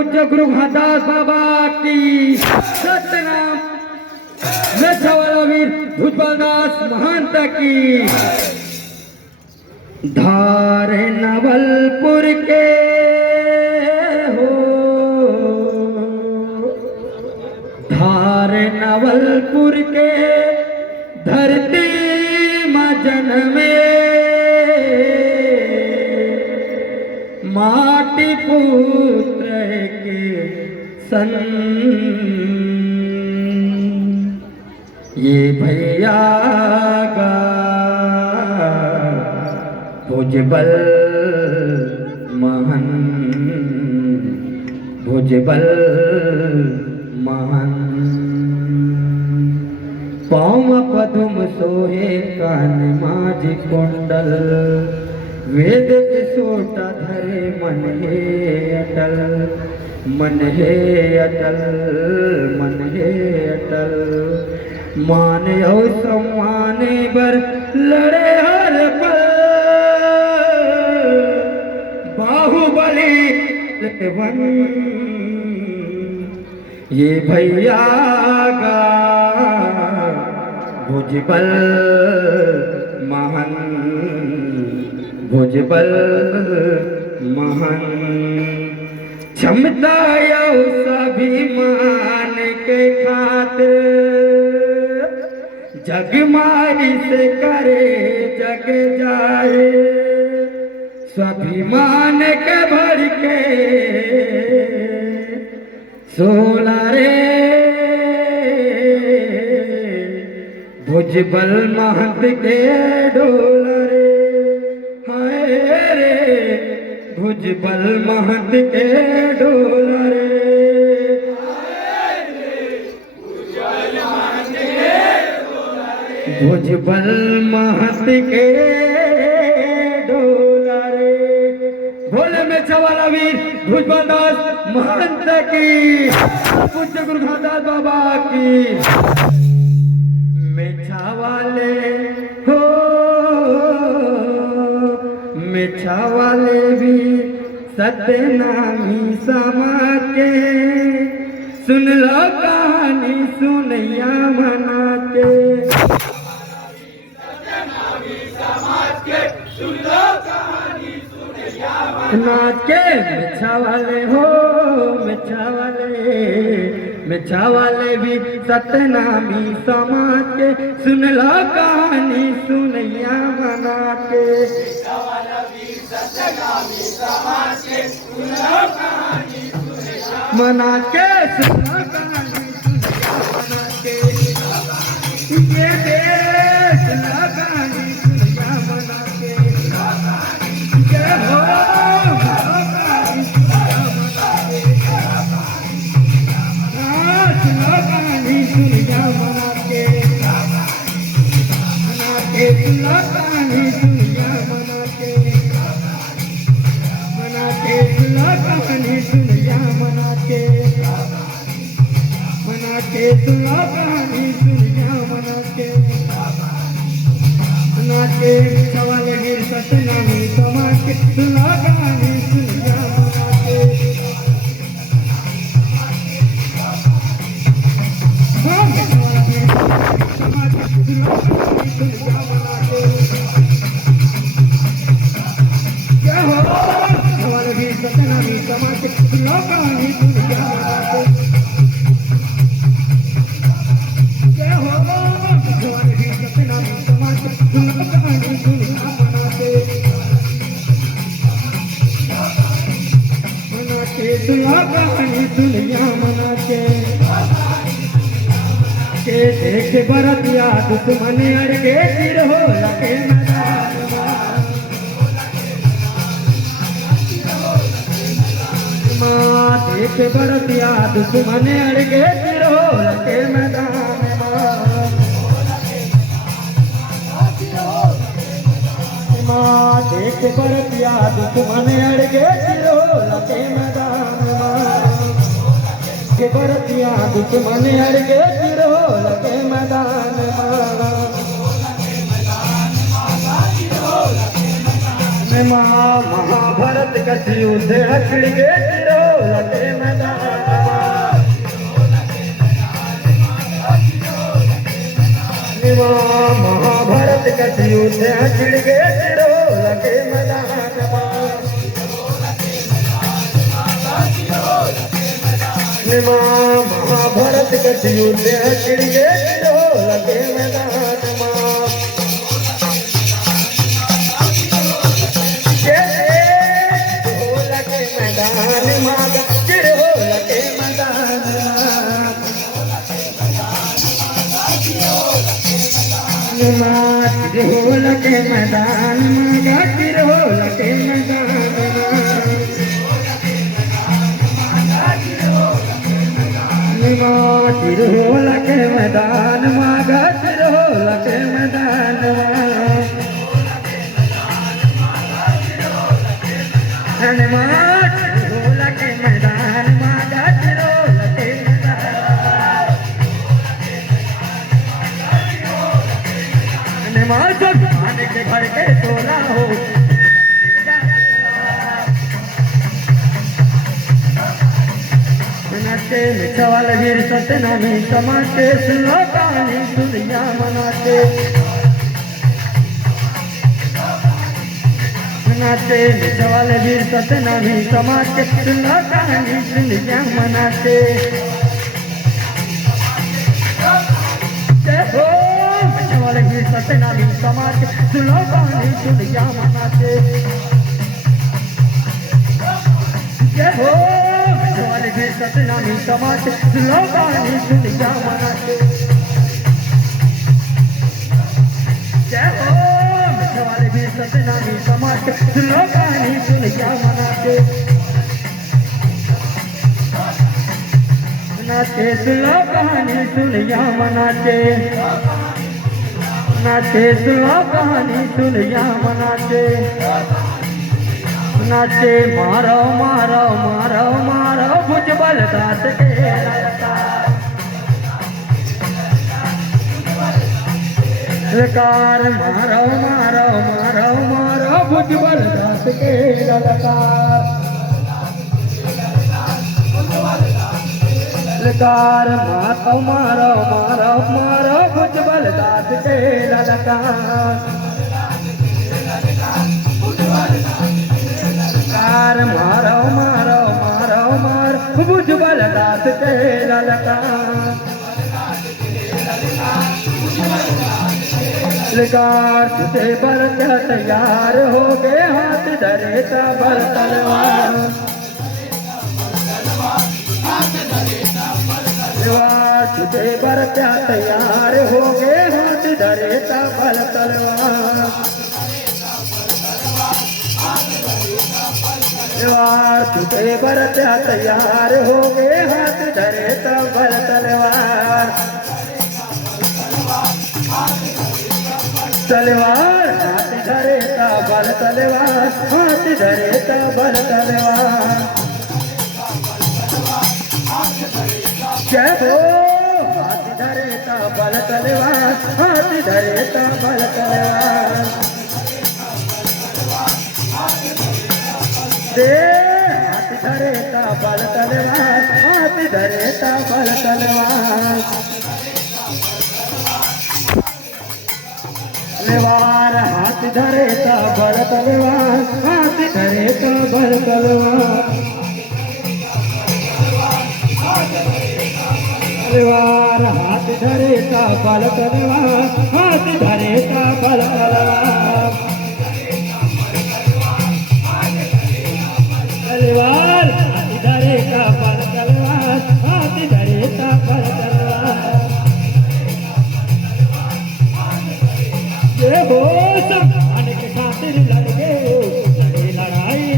पूज्य गुरु घाटास बाबा की सत्यनाम मेछावाला वीर भुजबलदास महंत की धार नवलपुर के हो धार नवलपुर के धरती में जन्मे माटी पुत्र के सन ये भैया गा भुजबल महन भुजबल महन पाँव पदुम सोहे कान माझ कुंडल वेद सोटा धरे मन हे अटल मन हे अटल मन हे अटल मान और सम्माने बर लड़े हर पल बाहुबली वन ये भैया गा भुजबल महन भुजबल महन क्षमता स्वाभिमान के खातिर जग मारी से करे जग जाए स्वाभिमान के भर के सोला रे भुजबल महंत के डोला रे हाय रे भुजबल महंत के डोला रे भुजबल महंत के डोला रे भोले में छवाला वीर भुजबलदास महंत की पूज्य गुरु घाटास बाबा की मेछावाले हो मेछावाले भी सतनामी समा के सुन लो कहानी सुनैया मना के नाच के मिछावाले हो मिछावाले भी सतनामी समाज के सुन लो कहानी सुनैया मना के मना के सुन लो कहानी सुनैया मना के ये देश सुन लो कहानी सुनैया मना के जय हो सुनैया मना के सुनो कहानी सुनैया मना के सुनो कहानी सुनैया मना के सुनो कहानी सुनैया मना के सवाल गिर सतनामी समाज के सुनो कहानी सुनैया मना के क्या हो सवाल गिर सतनामी समाज के सुनो कहानी सुनैया मना के क्या हो सवाल गिर सतनामी समाज के सुनो कहानी सुनैया मना के सुनो कहानी सुनैया मना के देख बरत याद तुमने अड़के सिर हो लगे मैदान माँ देख बरत याद तुमने अड़के सिर हो लगे मैदान माँ देख बरत याद तुमने अड़के सिर हो लगे मैदान के बरत याद तुमने अड़के सिर हो लगे मैदान महाभारत कथी युद्ध हकड़ के सिर हो लगे मैदान त्या चिड़गे ढोल के मैदान महाभारत कथियो त्या चिड़गे ढोल के मैदान ढोल के मैदान ढोल के मैदान ढोल के मैदान ढोल के मैदान ढोल के मैदान मागा ढोल के मैदान ढोल के मैदान मागा ढोल के मैदान के घर के तोला हो मनाते मिठवाल वीर सतनामी समाते सुनो कहानी दुनिया मनाते मनाते मिठवाल वीर सतनामी समाते सुनो कहानी दुनिया मनाते जय हो मिठवाल वीर सतनामी समाते सुनो कहानी दुनिया मनाते जय हो सतनामी समाज लोगानी दुनिया मनाते जय हो मिठवाले भी सतनामी समाज लोगानी दुनिया मनाते मनाते लोगानी दुनिया मनाते मनाते लोगानी दुनिया मनाते नाचे मारो मारो मारो मारो भुजबल दास के ललकार मारो मारो मारो मारो भुजबल दास के ललकार ललकार मारो मारो मारो मारो भुजबल दास के ललकार मारो मारो मारो मार भुजबल दास के ललकार तुझे बल तैयार हो गए हाथ धरे बल तलवार तुझे बल तैयार हो गए हाथ धरे बल तलवार तुझे बरत्या तैयार हो गए हाथ धरे बल तलवार तलवार हाथ धरे बल तलवार हाथ धरे बल तलवार जय हो हाथ धरे बल तलवार हाथ धरे बल तलवार हाथ धरे बल तलवार हाथ धरे बल तलवार तलवार हाथ धरे बल तलवार हाथ धरे बल तलवार तलवार हाथ धरे बल तलवार हाथ धरे बल तलवार तलवार हाथ धरे बल तलवार हाथ धरे बल तलवार ये हो सम्मान के खातिर लड़े लड़ाई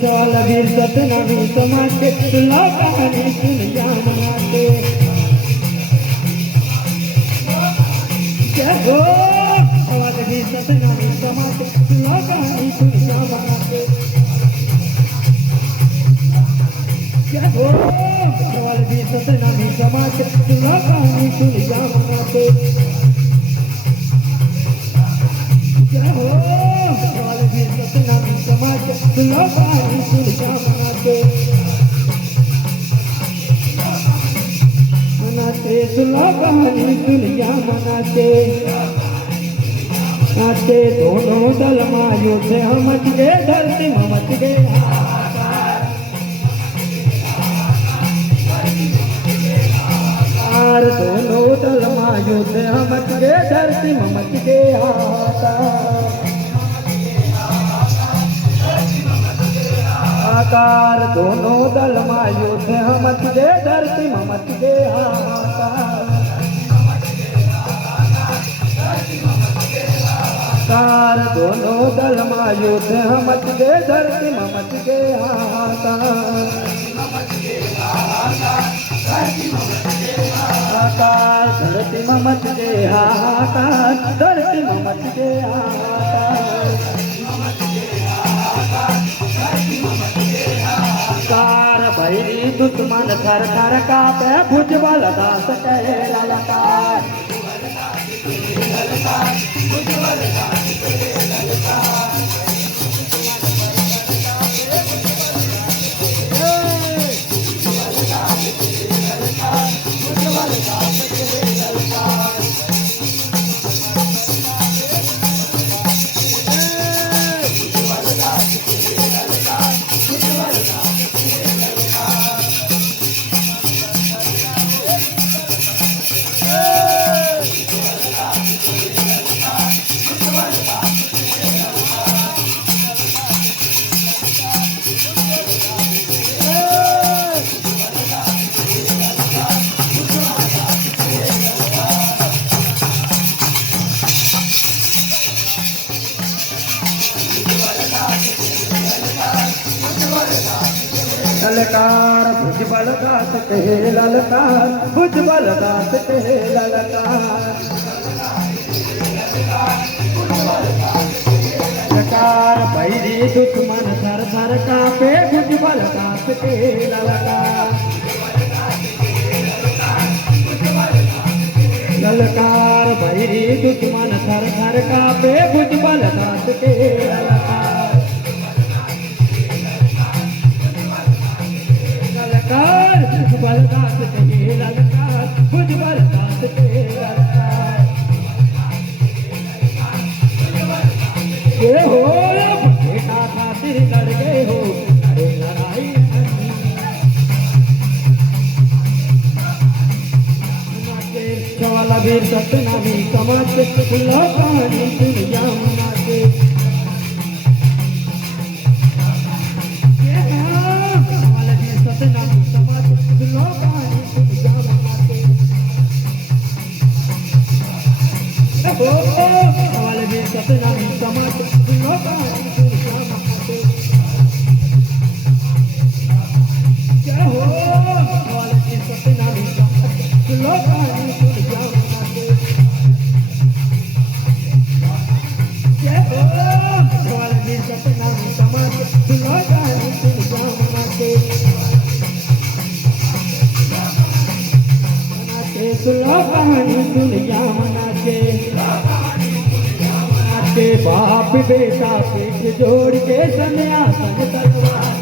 चल वीर सतनामी समाज के सुना कहानी दुनिया मनाते जय हो वीर सतनामी समाज के सुना कहानी दुनिया मनाते जय हो वीर सतनामी समाज के सुना कहानी दुनिया मनाते जय हो वीर सतनामी समाज के सुना कहानी दुनिया मनाते मनाते सुनो कहानी दुनिया मनाते नाचे दोनों दल मायो थे हम मच गए धरती में मच गए हाहाकार दोनों दल मायो थे हम मच गए धरती में मच गए हाहाकार दोनों दल मायो थे हम मच गए धरती में मच गए हाहाकार दोनों दल मायो थे हम मच गए धरती में मच गए हाहाकार धरती में मच गए हाहाकार धरती में मच गए हाहाकार भैरी दुश्मन थर थर कापे भुजबल दास कहे ललकार ललकार भुजबल दास कहे ललकार भुजबल दास कहे ललकार ललकार भैरी दुश्मन थर थर कापे भुजबल दास कहे ललकार ललकार भैरी दुश्मन थर थर कापे भुजबल दास कहे ललकार भुजबल दास कहे ललकार भुजबल दास कहे ललकार ये हो बेटा खातिर लड़ गए हो अरे लड़ाई वाला वीर सतनामी समाज खुला कहानी दुनिया मनाते सतनामी समाज खुला कहानी दुनिया मनाते वाले वीर सतनामी समाज खुला कहानी दुनिया मनाते क्या हो वाले वीर सतनामी समाज खुला कहानी दुनिया मनाते क्या हो वाले वीर सतनामी समाज खुला कहानी दुनिया मनाते सुनो कहानी दुनिया मनाते मनाते बाप बेटा पीठ जोड़ के सन्यासन तलवार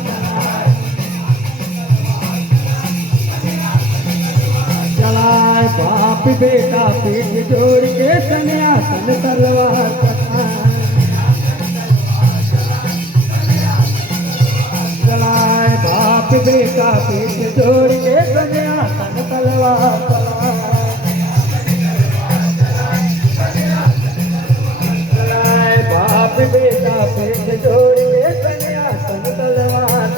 चलाए बाप बेटा पीठ जोड़ के सन्यासन तलवार चलाए बाप बेटा पीठ जोड़ के सन्यासन तलवार बाप बेटा पीठ जोड़ के सन्यासन तलवार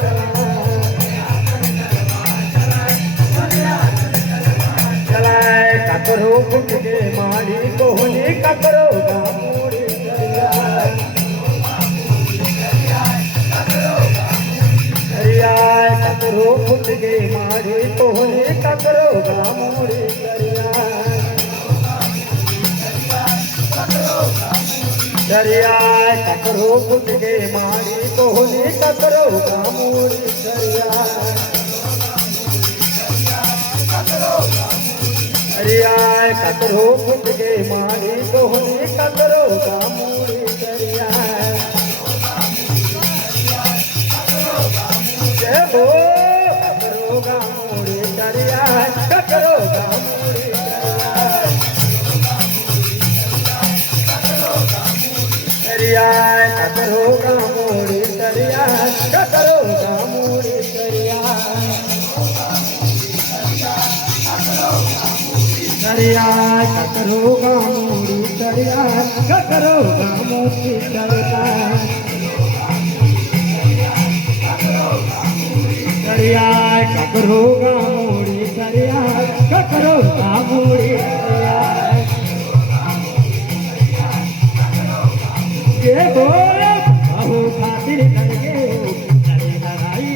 चलाए ककरो फुट के माड़ी कोहनी ककरो गामूड़ी दरियाए ककरो फुट के माड़ी कोहनी ककरो गामूड़ी दरियाए ककरो फुट के माड़ी कोहनी ककरो गामूड़ी दरियाए ककरो फुट के माड़ी कोहनी ककरो गामूड़ी दरियाए जय हो ककरो गामूड़ी दरियाए ककरो गामूड़ी करो गामोड़ी तरिया करो गामोड़ी तरिया तरिया करो गामोड़ी तरिया करो गामोड़ी तरिया तरिया करो गामोड़ी तरिया करो गामोड़ी तरिया ये बोल बहु खातिर करके चले लड़ाई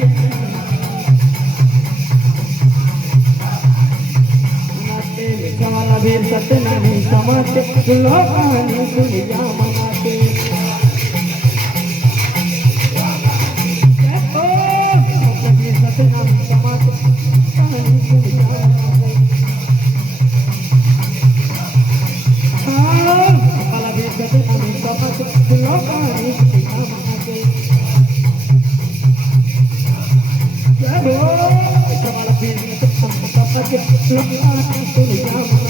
मनाते मिठाला भी सत्य नहीं समाते सुनो कहानी सुनिया मनाते भी सत्य नहीं समाते कहानी सुनिया Look,